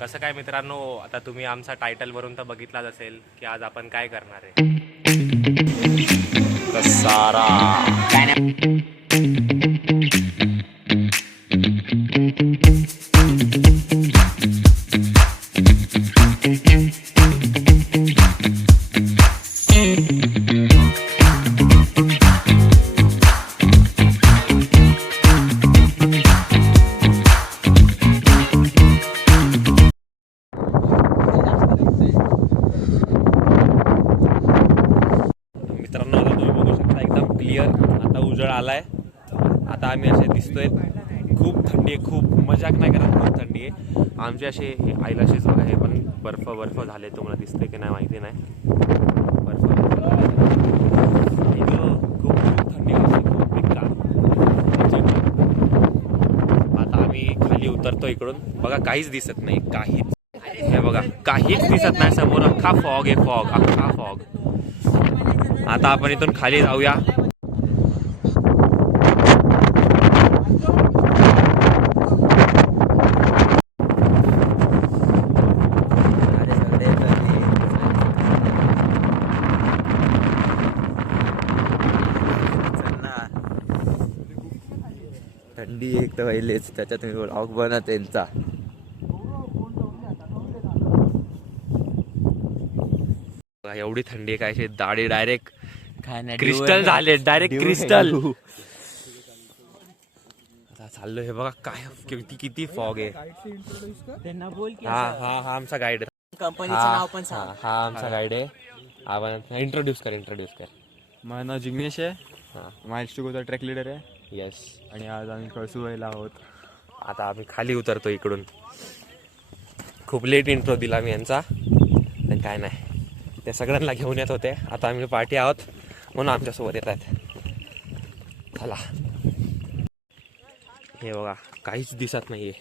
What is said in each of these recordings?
कसं काय मित्रांनो, आता तुम्ही आमचा टायटल वरून तर बघितलाच असेल की आज आपण काय करणार आहे. कसारा मित्रांनो, आता तुम्ही बघू शकता एकदम क्लिअर. आता उजेड आलाय. आता आम्ही असे दिसतोय. खूप थंडी आहे, खूप मजाक नाही करत, खूप थंडी आहे. आमचे असे हे आयलॅशेस बघा, हे पण बर्फ झाले. तुम्हाला दिसते की नाही माहिती नाही. बर्फ खूप खूप थंडी वाजते, खूप बेकार. आता आम्ही खाली उतरतो इकडून. बघा काहीच दिसत नाही, काहीच. हे बघा काहीच दिसत नाही समोर. अख्खा फॉग आहे, फॉग, अख्खा फॉग. आता आपण इथून खाली जाऊया. थंडी एक तर पहिलेच, त्याच्यात व्लॉग बना त्यांचा. एवढी थंडी आहे काय, दाढी डायरेक्ट क्रिस्टल झाले, डायरेक्ट क्रिस्टल. आता चाललो. हे बघा काय किती फॉग आहे. हा हा हा आमचा गाईड. कंपनीचं नाव पण सांग. हा आमचा गाईड आहे. आपण इंट्रोड्यूस कर. माझं नाव जिग्नेश आहे. हां माइल्स टू गोचा ट्रॅक लीडर आहे. येस. आणि आज आम्ही कळसुबाईला आहोत. आता आम्ही खाली उतरतो इकडून. खूप लेट इंट्रो दिला मी यांचा, पण काय नाही, ते सगळ्यांना घेऊन येत होते. आता आम्ही पार्टी आहोत म्हणून आमच्यासोबत येत आहेत. चला. हे बघा काहीच दिसत नाहीये,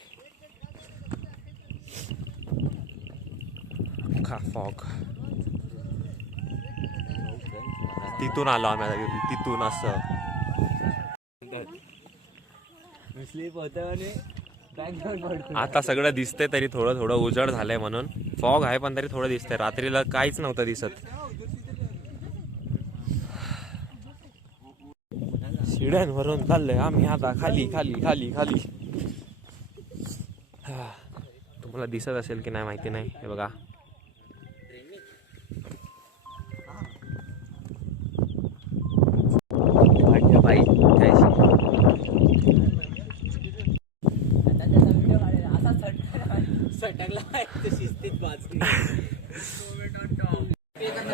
अख्खा फॉग. तिथून आलो आम्ही आता, तिथून असं. आता सगळं दिसतंय तरी थोडं उजळ झालंय म्हणून. फॉग आहे पण तरी थोडं दिसतंय. रात्रीला काहीच नव्हतं दिसत. शिड्यांवरून चाललंय आम्ही आता खाली खाली खाली खाली. तुम्हाला दिसत असेल की नाही माहिती नाही. हे बघा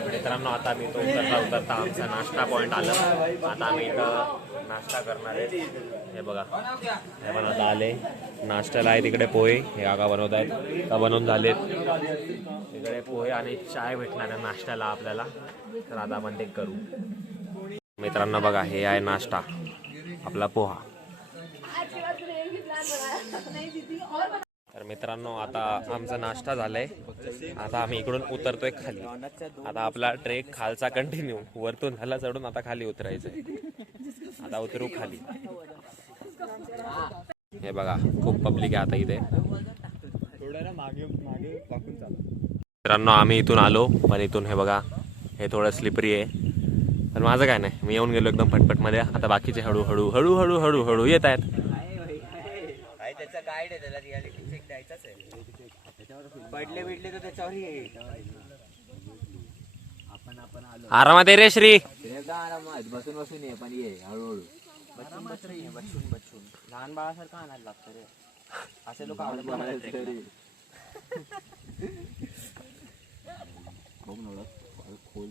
मित्रांनो, आता मी तो उतरता आमचा नाश्ता पॉइंट आलं. आता आम्ही इथं नाश्ता करणार आहे. हे बघा, हे बनवता आले. नाश्त्याला आहे तिकडे पोहे, हे काका बनवत आहेत. बनवून झालेत. तिकडे पोहे आणि चाय भेटणार आहे नाश्त्याला आपल्याला. तर आता आपण ते करू. मित्रांनो बघा, हे आहे नाश्ता आपला, पोहा. तर मित्रांनो, आता आमचा नाश्ता झालाय. आता आम्ही इकडून उतरतोय खाली. आता आपला ट्रेक खालचा कंटिन्यू. वरतून झाला चढून, आता खाली उतरायचंय. आता उतरू खाली. हे बघा खूप पब्लिक आहे आता इथे. मित्रांनो, आम्ही इथून आलो, पण इथून हे बघा हे थोडं स्लिपरी आहे. पण माझं काय नाही, मी येऊन गेलो एकदम फटफट मध्ये. आता बाकीचे हळूहळू हळूहळू हळूहळू येत आहेत. त्याचा गाईड आहे, त्याला रियालिटी चेक द्यायचाच आहे. पडले बिडले तर त्याच्यावरही आपण आलो. आरामात आहे रे श्री. आरामात बसून ये, पण ये हळूहळू. बसून लहान बाळासारखं आणायला लागतं रे. असे लोक आवडत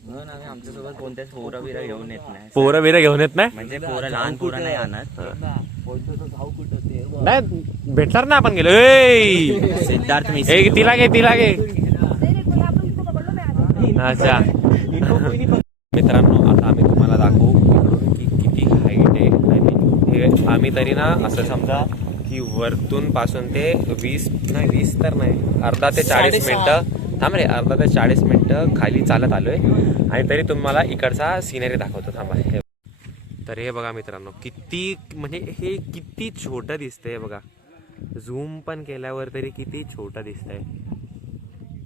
म्हणून आम्ही आमच्यासोबत कोणत्याच पोरं बिरं घेऊन येत नाही. पोरं बिरं घेऊन येत नाही. म्हणजे पोरं लहान पोरं नाही आणत. नाही भेटणार ना आपण गेलो. सिद्धार्थ तिला घे. अच्छा. मित्रांनो, आता आम्ही तुम्हाला दाखवू की किती हाईट आहे. आय मीन हे आम्ही तरी ना असं समजा की वरतून पासून ते 20 तर नाही, अर्धा ते 40 मिनिटं. थांब रे, अर्धा ते 40 मिनिटं खाली चालत आलोय. आणि तरी तुम्हाला इकडचा सिनरी दाखवतो. थांबा. तर हे बघा मित्रांनो, किती म्हणजे हे किती छोटं दिसतंय बघा. झूम पण केल्यावर तरी किती छोटं दिसतंय.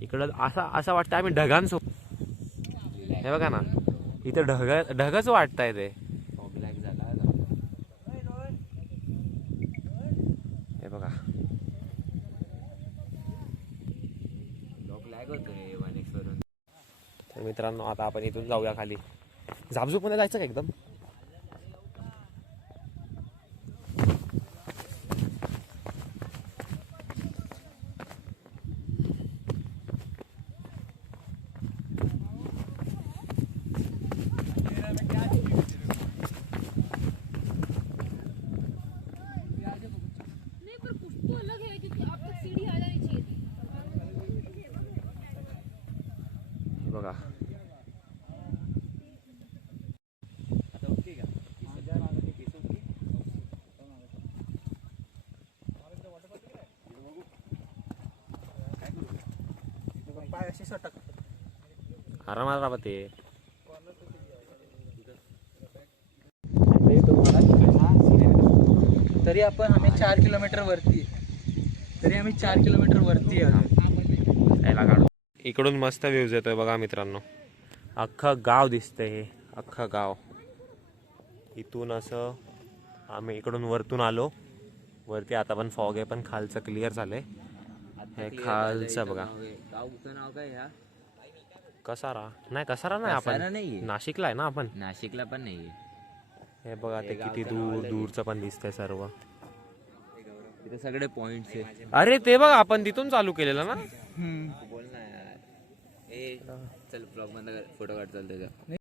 इकडं असं वाटतं आम्ही ढगांसोबत. हे बघा ना, इथं ढगच वाटतंय ते. ब्लॅक झाला. हे बघा लॅग होतो रे 1x वरून. तर मित्रांनो आता आपण इथून जाऊया खाली. झापझूपमध्ये जायचं का एकदम? नहीं पर खुशबू अलग है क्योंकि अब तक सीढ़ी आ जानी चाहिए थी. हे बघा आता ओके का? आरामात राहा ते. तरी आम्ही 4 किलोमीटर वरती यायला काढू. इकडून मस्त व्ह्यूज येतोय बघा मित्रांनो. अख्खं गाव दिसतंय हे, अख्खं गाव. इथून असं आम्ही इकडून वरतून आलो वरती. आता पण फॉग आहे पण खालचं क्लिअर झालंय. हे खालचं बघा. गावचं नाव काय ह्या? कसारा नाही, कसारा नाही. कसारा आपण नाहीये. नाशिकला आहे ना आपण. नाशिकला पण नाहीये. हे बघा ते किती दूर दूरचं पण दिसतंय सर्व. तिथे सगळे पॉइंट्स आहे. अरे ते बघ आपण तिथून चालू केलेलं ना. बोल ना यार. ए चल ब्लॉग मध्ये फोटो काढ चल त्याचा.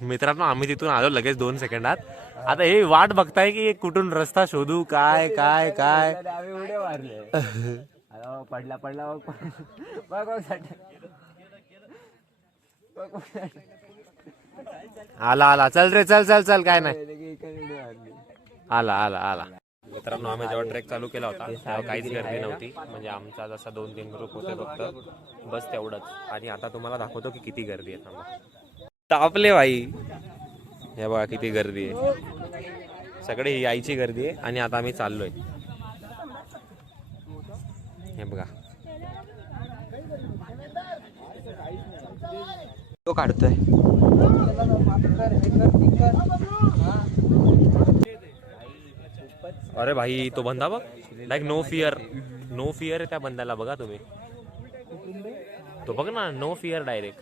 मित्रांनो आम्ही तिथून आलो लगेच 2 सेकंदात. आता हे वाट बघताय की कुठून रस्ता शोधू, काय काय काय. आम्ही उड्या मारले. पडला आला चल रे, चल काय नाही. आला. मित्रांनो आम्ही जेव्हा ट्रेक चालू केला होता तेव्हा काहीच गर्दी नव्हती. म्हणजे आमचा जसा 2-3 ग्रुप होते फक्त, बस तेवढंच. आणि आता तुम्हाला दाखवतो की किती गर्दी आहे. थांबा. तापले भाई. हे बघा किती गर्दी आहे. सगळे ही यायची गर्दी आहे. आणि आता आम्ही चाललोय. हे बघा तो काढतोय. अरे भाई तो बंदा बघ, लाईक नो फिअर आहे त्या बंदाला. बघा तुम्ही तो बघ ना, नो फिअर डायरेक्ट.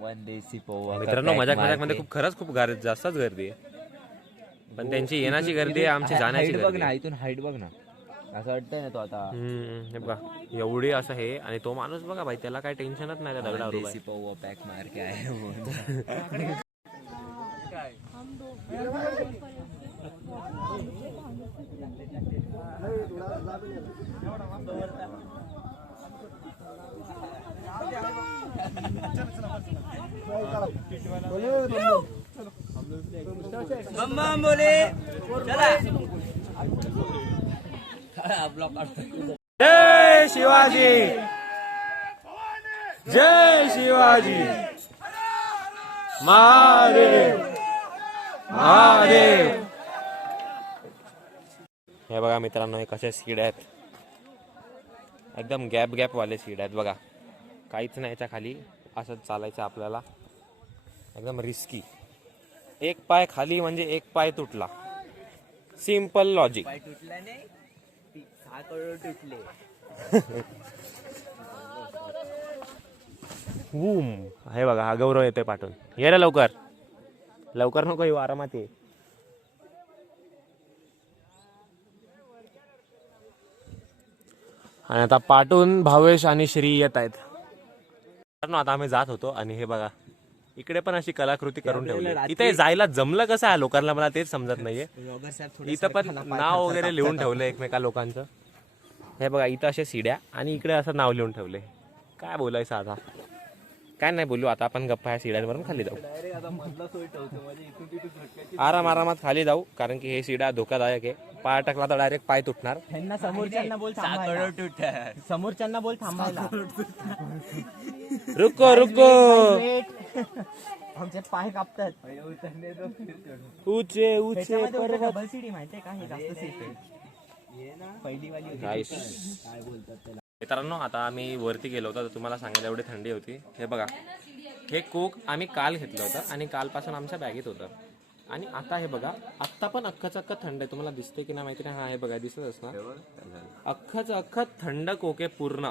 वन देसी पोहा. मित्रांनो मजाक मध्ये खरंच खूप जास्तच गर्दी आहे. पण त्यांची येण्याची गर्दी आहे, आमची जाण्याची बघ गर्दी ना, आहे. इथून हाईट बघ ना. असं वाटतंय ना तो आता हे बघा एवढी असं हे. आणि तो माणूस बघा भाई, त्याला काही टेन्शनच नाही त्या दगडावर उभा देसी आहे. पोहा पॅक मार के आए. जय शिवाजी, जय शिवाजी महादेव. हे बघा मित्रांनो, हे कसे सीड आहेत. एकदम गॅप वाले सीड आहेत बघा. काहीच नाही याच्या खाली. असंच चालायचं आपल्याला. एकदम रिस्की. एक पाय खाली म्हणजे एक पाय तुटला. Simple logic. पाय तुटला नाही, 6 करोड तुटले. हे बघा हा गौरव येतोय पाठवून. ये रे लवकर नको येऊ, आरामात ये. आणि आता पाठून भावेश आणि श्री येत आहेत. आता आम्ही जात होतो आणि हे बघा इकडे पण अशी कलाकृती करून ठेवली. इथे जायला जमलं कसं आहे लोकांना, मला तेच समजत नाहीये. इथं पण नाव वगैरे लिहून ठेवलं एकमेका लोकांचं. हे बघा इथं असे सिड्या आणि इकडे असं नाव लिहून ठेवले. काय बोलायचं आता, काय नाही बोलू. आता आपण गप्पा ह्या सिड्यांवरून खाली जाऊ. आरामात खाली जाऊ, कारण की हे सिडा धोकादायक आहे. पाय टाकला तर डायरेक्ट पाय तुटणार. त्यांना समोरच्यांना बोल थांबायला. समोरच्यांना बोल थांबायला. रुको आमचे पाय कापतात. ऊंचे त्याच्यामध्ये डबल सीडी माहितीये का, हे जास्त सेफ आहे. पहिली वाली Guys. काय बोलतात त्याला मित्रांनो आता आम्ही वरती गेलो होतो तर तुम्हाला सांगायला एवढी थंडी होती. हे बघा हे कोक आम्ही काल घेतलं होतं आणि कालपासून आमच्या बॅगेत होतं आणि आता हे बघा आत्ता पण अख्खाच अख्खा थंड आहे. तुम्हाला दिसते की नाही माहिती नाही. हा हे बघा दिसत असणार अख्खाच अख्खा थंड कोक आहे पूर्ण.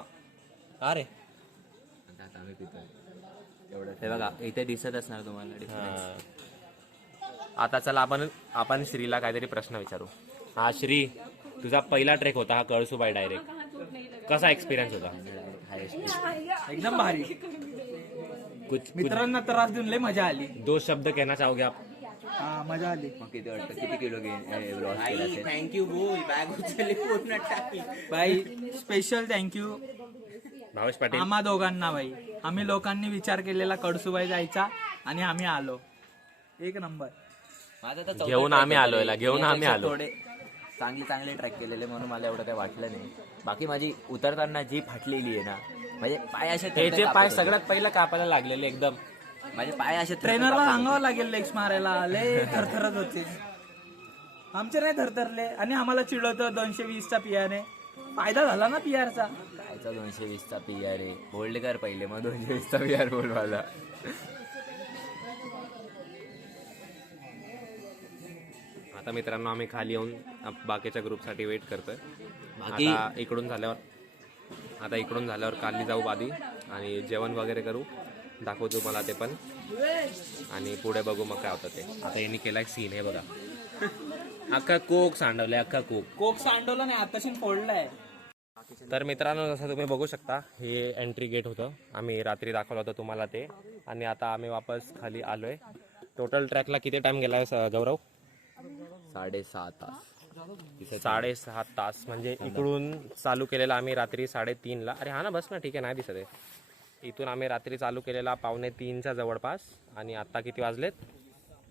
अरे आता आम्ही पितोय एवढं हे बघा इथे दिसत असणार तुम्हाला difference. आता चला आपण श्रीला काहीतरी प्रश्न विचारू. हा श्री तुझा पहिला ट्रेक होता हा कळसुबाई डायरेक्ट कसा एक्सपिरियन्स होता? एकदम भारी. कुछ मित्रांना त्रास देऊन लय मजा आली. दो शब्द कहना चाहोगे आप? हा मजा आली. मग किती वाटतं किती किलो लॉस केला असेल? थँक्यू बोल बॅग उचलली पूर्ण टाकली. बाई स्पेशल थँक्यू भावेश पाटील आम्हा दोघांना. बाई आम्ही लोकांनी विचार केलेला कडसूबाई जायचा आणि आम्ही आलो. एक नंबर. माझं तर चौथा घेऊन track आम्ही आहे. आलो याला, घेऊन आम्ही याच्यापेक्षा आलो. थोडे चांगले ट्रॅक केलेले म्हणून मला एवढं काही वाटलं नाही. बाकी माझी उतरताना जी फाटलेली आहे ना म्हणजे पाय असे त्याचे थरथर पाय कापत सगळ्यात पहिलं कापायला लागलेले एकदम. होते. माझे पाय असे थरथर ट्रेनरला कापत सांगावं लागेल लेग्स मारायला. लय थरथरत होते. आमचे नाही थरथरले आणि आम्हाला चिडवतं 220चा पियाने. फायदा झाला ना पियारचा. होते. कायचा 220चा PR आहे होल्ड कर पहिले मग 220चा PR बोल मला. आता मित्रांनो आम्ही खाली येऊन बाकीच्या ग्रुपसाठी वेट करतोय. बाकी- आता इकडून झाल्यावर खाली जाऊ आधी आणि जेवण वगैरे करू. दाखवतो मला ते पण आणि पुढे बघू मग काय होतं ते. आता यांनी केलाय सीन हे बघा अख्खा कोक सांडवलाय अख्खा कोक. कोक सांडवला नाही आताशी फोडलाय. तर मित्रांनो जसं तुम्ही बघू शकता हे एंट्री गेट होतं. आम्ही रात्री दाखवलं होतं तुम्हाला ते आणि आता आम्ही वापस खाली आलोय. टोटल ट्रॅकला किती टाइम गेलाय गौरव? 6.5 तास. 6.5 तास म्हणजे इकडून चालू केलेला आम्ही रात्री 3:30ला. अरे हा ना बस ना ठीक आहे नाही दिसत आहे. इथून आम्ही रात्री चालू केलेला 2:45च्या जवळपास आणि आता किती वाजलेत?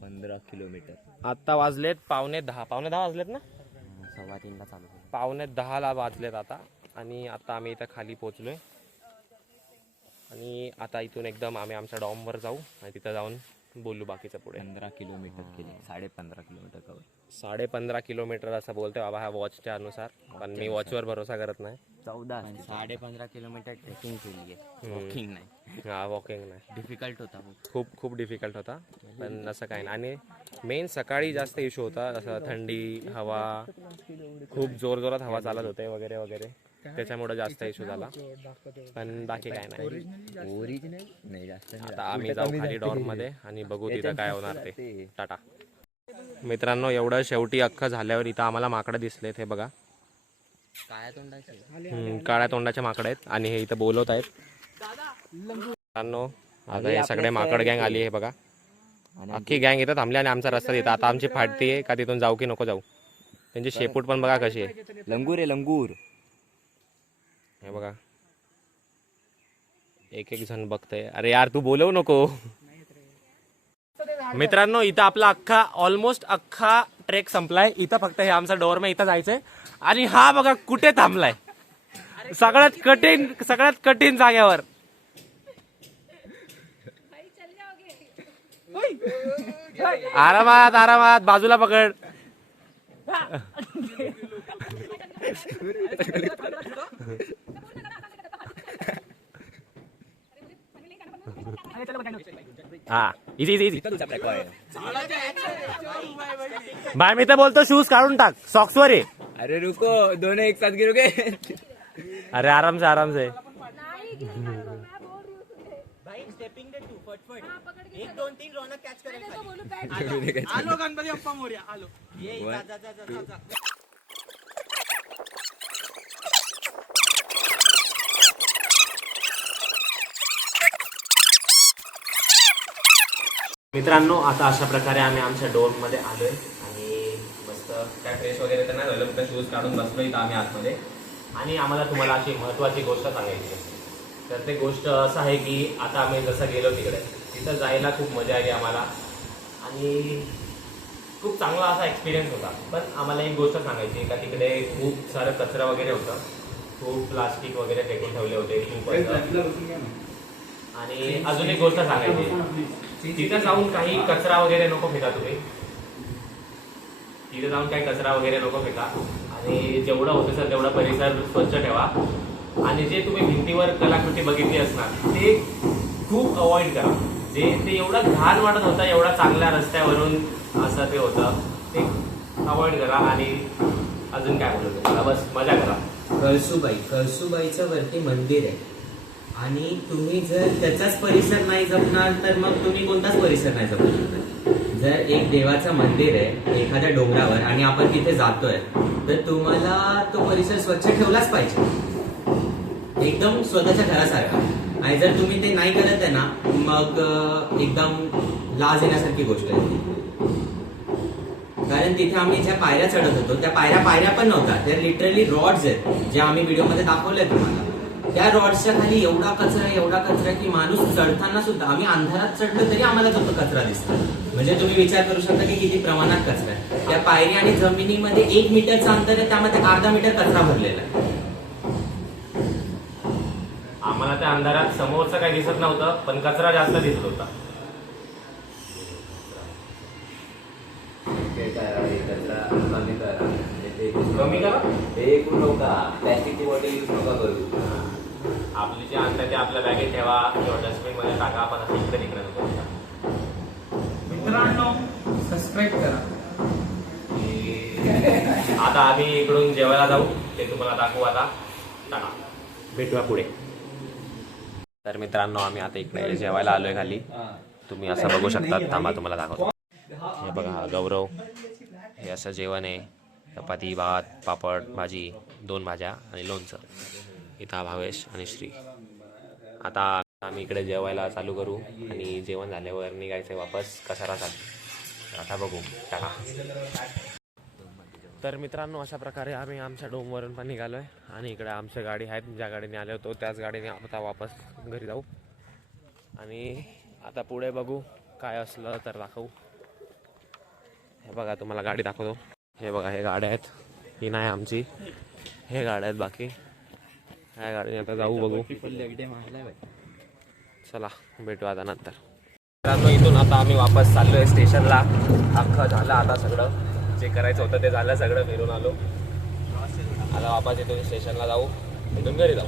15 किलोमीटर. आता वाजलेत 9:30 वाजलेत ना? 3:15ला चालू केलं. 9:10ला वाजलेत आता आणि आता आम्ही इथं खाली पोहोचलोय आणि आता इथून एकदम आम्ही आमच्या डॉमवर जाऊ आणि तिथं जाऊन बोलू बाकीचं पुढे. 15 किलोमीटर केले. 15.5 किलोमीटर कवर. 15.5 किलोमीटर असं बोलतोय बाबा ह्या वॉचच्या अनुसार पण मी वॉचवर भरोसा करत नाही. 14 15.5 किलोमीटर ट्रेकिंग केली आहे. वॉकिंग नाही. हा वॉकिंग नाही. डिफिकल्ट होता खूप डिफिकल्ट होता पण असं काही नाही. आणि मेन सकाळी जास्त इश्यू होता असं थंडी हवा खूप जोरात हवा चालत होते वगैरे वगैरे त्याच्यामुळे जास्त इश्यू झाला पण बाकी काय नाही. ओरिजिनल नाही जास्त. आता आम्ही जाऊ खाली डॉर्म मध्ये आणि बघू तिथं काय होणार ते. टाटा. मित्रांनो एवढं शेवटी अख्खं झाल्यावर इथं आम्हाला माकडं दिसलेत. हे बघा काळ्या तोंडाचे काळ्या तोंडाचे माकड आहेत आणि हे इथं बोलवत आहेत. मित्रांनो आता हे सगळे माकड गँग आली आहे बघा. अख्खी गँग इथं थांबली आणि आमचा रस्ता तिथं. आता आमची फाटती आहे का तिथून जाऊ की नको जाऊ. त्यांची शेपूट पण बघा कशी आहे. लंगूर आहे लंगूर. हे बघा एक जण बघतंय. अरे यार तू बोलवू नको. मित्रांनो इथं आपला ऑलमोस्ट अख्खा ट्रेक संपलाय. इथं फक्त हे आमचा डोअर इथं जायचंय आणि हा बघा कुठे थांबलाय सगळ्यात कठीण जाग्यावर. आरामात बाजूला पकड. हा इझी बाय. मी तर बोलतो शूज काढून टाक सॉक्स वर आहे. अरे रुको दोनों एक साथ गिरोगे. अरे आराम से नहीं गिरेगा, मैं बोल रही हूँ तुझे। भाई स्टेपिंग दे तू फटफट. हाँ, पकड़ के 1 2 3 रौनक कॅच करेल. मैं तो बोलूं बैठ जा। आलो गणपती बाप्पा मोरया. आलो ये जा जा जा जा जा. मित्रांनो आता अशा प्रकारे आम्ही आमच्या डोम मध्ये आलोय आणि मस्त काय फ्रेश वगैरे तर नाही झालं फक्त शूज काढून बसलोय इथं आम्ही आतमध्ये. आणि आम्हाला तुम्हाला अशी महत्त्वाची गोष्ट सांगायची आहे. तर ते गोष्ट असं आहे की आता आम्ही जसं गेलो तिकडे तिथं जायला खूप मजा आली आम्हाला आणि खूप चांगला असा एक्सपिरियन्स होता. पण आम्हाला एक गोष्ट सांगायची आहे का तिकडे खूप सारं कचरा वगैरे होतं. खूप प्लास्टिक वगैरे फेकून ठेवले होते खूप. आणि अजून एक गोष्ट सांगायची तिथं जाऊन काही कचरा वगैरे नको फेका तुम्ही. तिथे जाऊन काही कचरा वगैरे नको फेका आणि जेवढं होतं सर तेवढा परिसर स्वच्छ ठेवा. आणि जे तुम्ही भिंतीवर कलाकृती बघितली असणार ते खूप अवॉइड करा. जे ते एवढं घाण वाटत होतं, एवढा चांगल्या रस्त्यावरून असं ते होतं, ते अवॉइड करा. आणि अजून काय बोलतो मला, बस मजा करा. कळसुबाईचं वरती मंदिर आहे आणि तुम्ही जर त्याचाच परिसर नाही जपणार तर मग तुम्ही कोणताच परिसर नाही जपू शकणार. जर एक देवाचं मंदिर आहे एखाद्या डोंगरावर आणि आपण तिथे जातोय तर तुम्हाला तो परिसर स्वच्छ ठेवलाच पाहिजे, एकदम स्वतःच्या घरासारखा. आणि जर तुम्ही ते नाही करत आहे ना मग एकदम लाज येण्यासारखी गोष्ट आहे. कारण तिथे आम्ही ज्या पायऱ्या चढत होतो त्या पायऱ्या पण नव्हत्या, त्या लिटरली रॉड्स आहेत जे आम्ही व्हिडिओमध्ये दाखवले तुम्हाला. त्या रॉड्सच्या खाली एवढा कचरा की माणूस चढताना सुद्धा आम्ही अंधारात चढलो तरी आम्हाला तो कचरा दिसतो. म्हणजे तुम्ही विचार करू शकता की किती प्रमाणात कचरा आहे. त्या पायरी आणि जमिनीमध्ये 1 मीटरचं अंतर आहे, त्यामध्ये अर्धा मीटर कचरा भरलेला आहे. आम्हाला त्या अंधारात समोरचं काही दिसत नव्हतं पण कचरा जास्त दिसत होता. कमी करा, प्लॅस्टिकची बॉटल यूज नका करू. आपली जे आणतात ते आपल्या बॅगेत ठेवा किंवा डस्टबिन मध्ये टाका. आपण असं इकडे तिकडे नको. मित्रांनो सबस्क्राईब करा. आता आम्ही इकडून जेवायला जाऊ, ते तुम्हाला दाखवू. आता टाका, भेटूया पुढे. तर मित्रांनो आम्ही आता इकडे जेवायला आलोय खाली. तुम्ही असं बघू शकता, थांबा तुम्हाला दाखवतो. हे बघा गौरव, हे असं जेवण आहे. चपाती, भात, पापड, भाजी, 2 भाज्या आणि लोणचं. इथं भावेश आणि श्री. आता आम्ही इकडे जेवायला चालू करू आणि जेवण झाल्यावर निघायचं वापस कसारासाठी. आता बघू, टाका. तर मित्रांनो अशा प्रकारे आम्ही आमच्या डोमवरून पण निघालो आहे आणि इकडे आमच्या गाडी आहेत. ज्या गाडीने आलो होतो त्याच गाडीने आता वापस घरी जाऊ. आणि आता पुढे बघू, काय असलं तर दाखवू. हे बघा तुम्हाला गाडी दाखवतो. हे बघा, हे गाड्या आहेत. ही नाही आमची, हे गाड्या आहेत बाकी. ह्या गाडीने आता जाऊ, बघू. चला भेटू आता नंतर. मित्रांनो इथून आता आम्ही वापस चाललोय स्टेशनला. अख्खं झालं आता सगळं, जे करायचं होतं ते झालं, सगळं फिरून आलो. आता वापस इथून स्टेशनला जाऊ, इथून घरी जाऊ.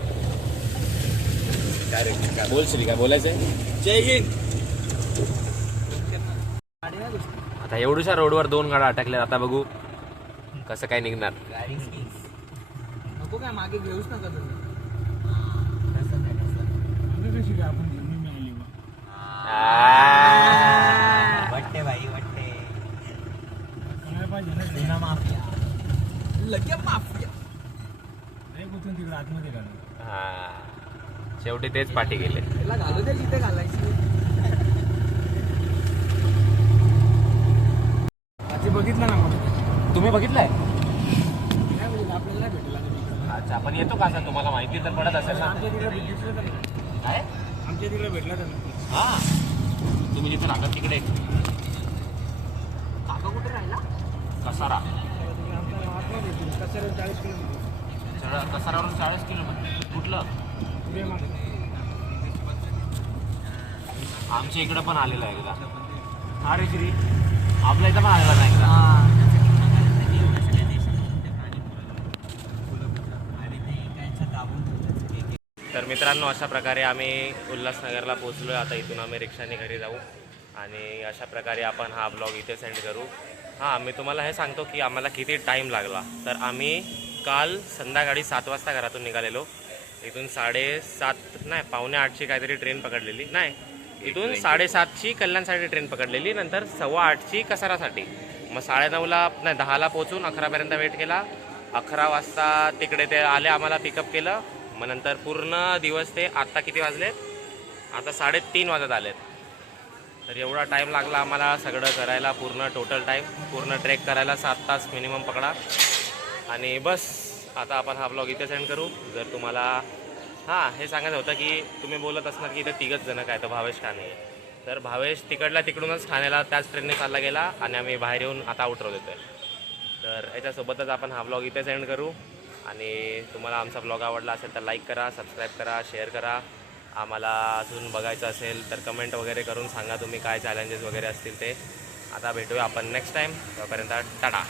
काय रे, काय बोलशील, काय बोलायचंय? जय हिंद. आता एवढ्याशा रोडवर 2 गाड्या अटकल्या. आता बघू कसं काय निघणार. नको काय मागे घेऊच नका तुम्ही. वाटते भाई, वाटते. शेवटी तेच पाठी गेले. त्याला घालू दे जिथे घालायची. बघितलं ना मग तुम्ही बघितलंय? काय बोलू, आपल्याला भेटला. अच्छा, पण येतो का असं, तुम्हाला माहिती तर पडत असेल ना. आमच्या तिकडे भेटलं तर काय? आमच्या तिकडे भेटला तर हा, तुम्ही जिथे राहतात तिकडे. काका कुठे राहिला? कसारा. आमच्या गावात भेटून कचरा 40 किलोमीटर. कसारावरून 40 किलोमीटर. कुठलं? आमच्या इकडं पण आलेलं आहे एकदा. अरे श्री, आपल्या इथं पण आलेला नाही का? तर मित्रांनो अशा प्रकारे आम्ही उल्हासनगरला पोहोचलो आहे. आता इथून आम्ही रिक्षाने घरी जाऊ आणि अशा प्रकारे आपण हा ब्लॉग इथे सेंड करू. हां, मी तुम्हाला हे सांगतो की आम्हाला किती टाईम लागला. तर आम्ही काल संध्याकाळी 7 वाजता घरातून निघालेलो. इथून 7:30 नाही, 7:45ची काहीतरी ट्रेन पकडलेली. नाही, इथून 7:30ची कल्याणसाठी ट्रेन पकडलेली. नंतर 7:15ची कसारासाठी. मग 9:30ला नाही 10ला पोहोचून 11पर्यंत वेट केला. 11 वाजता तिकडे ते आले, आम्हाला पिकअप केलं. मग नंतर पूर्ण दिवस ते आत्ता किती वाजलेत, आता 3:30 वाजत आलेत. तर एवढा टाईम लागला आम्हाला सगळं करायला. पूर्ण टोटल टाईम, पूर्ण ट्रेक करायला 7 तास मिनिमम पकडा. आणि बस आता आपण हा ब्लॉग इथे सेंड करू. जर तुम्हाला हां हे सांगायचं होतं की तुम्ही बोलत असणार की इथं 3घच जण काय, तर भावेश ठाणे आहे. तर भावेश तिकडूनच ठाण्याला त्याच ट्रेनने चालला गेला आणि आम्ही बाहेर येऊन आता उतरवत येतोय. तर याच्यासोबतच आपण हा ब्लॉग इथे सेंड करू. आणि तुम्हाला आमचा ब्लॉग आवडला असेल तर लाईक करा, सबस्क्राईब करा, शेअर करा. आम्हाला अजून बघायचं असेल तर कमेंट वगैरे करून सांगा तुम्ही काय चॅलेंजेस वगैरे असतील ते. आता भेटूया आपण नेक्स्ट टाईम. तोपर्यंत टाटा.